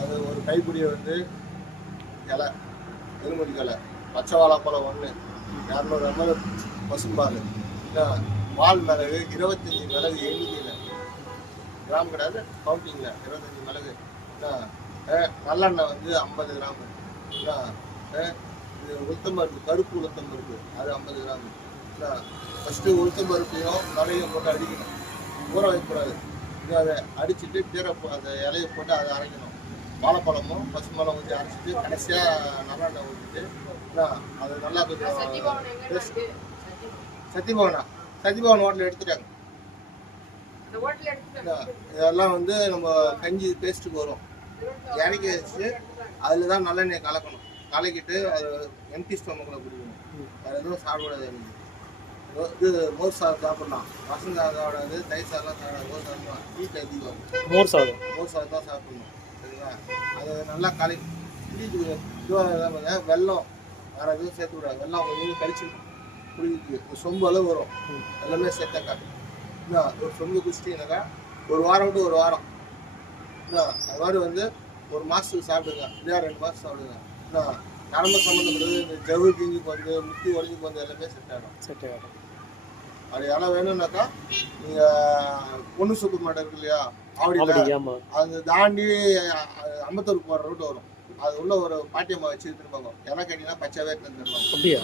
அது ஒரு கைப்பிடியை வந்து இலை எலுமிடி இலை பச்சை வாழைப்பழம் 1 200 ml பசும்பால் வால் மிளகு 25 மிளகு எண்ணிக்கையில் கிராம் கிடையாது கவுண்டிங்கில் 25 மிளகு நல்லெண்ணெய் வந்து 50 கிராம் இது உளுத்தம் பருப்பு கருப்பு உளுத்தம் பருப்பு அது 50 கிராம் ஃபஸ்ட்டு உளுத்தம் பருப்பையும் தலையும் போட்டு அடிக்கணும் ஊற வைக்கக்கூடாது அதை அடிச்சுட்டு கீரை அந்த இலையை போட்டு அதை அரைக்கணும் வாழைப்பழமும் பசும்பழம் ஊற்றி அரைச்சிட்டு கடைசியாக நல்லெண்ணெய் ஊற்றிட்டு அது நல்லா கொஞ்சம் சத்தியபவன் ஹோட்டல் எடுத்துட்டாங்க இதெல்லாம் வந்து நம்ம கஞ்சி பேஸ்ட்டுக்கு வரும் இறக்கி வச்சு அதில் தான் நல்லெண்ணெய் கலக்கணும் கலக்கிட்டு அது எம்டி ஸ்டொமக்கில் குடிக்கணும் வேறு எதுவும் சாப்பிடாது எனக்கு இது மோர் சாதம் சாப்பிடலாம் ரசம் சாதம் சாப்பிடாது தயிர் சாதம்லாம் சாப்பிடாது மோர் சாதம் தான் ஹீட் அதிகம் மோர் சாதம் தான் சாப்பிடணும் சரிங்களா அது நல்லா இதுவாக வெல்லம் வேறு எதுவும் சேர்த்து விடாது வெல்லம் கொஞ்சம் கடிச்சிடும் குடிக்கிறதுக்கு சொம்பு அளவு வரும் எல்லாமே சேர்த்தாக்கா ஒரு சொம்பு குடிச்சிட்டிங்கனாக்கா ஒரு வாரம் விட்டு ஒரு வாரம் அது மாதிரி வந்து ஒரு மாதத்துக்கு சாப்பிடுங்க இல்லையா 2 மாதம் சாப்பிடுங்க நரம்பு சம்மந்தப்பட்டது இந்த ஜவ்வு கிஞ்சி வந்து முட்டி உடஞ்சி வந்து எல்லாமே செட் ஆகிடும் அது எல்லாம் வேணும்னாக்கா நீங்கள் பொண்ணு சூப்பர் மார்க்கெட் இருக்கு இல்லையா ஆவடியில் அது தாண்டி அம்பத்தூருக்கு போகிற ரூட் வரும் அது உள்ள ஒரு பாட்டியம்மா வச்சு இருப்பாங்க எல்லாம் கேட்டீங்கன்னா பச்சைவே தந்துருவாங்க அப்படியா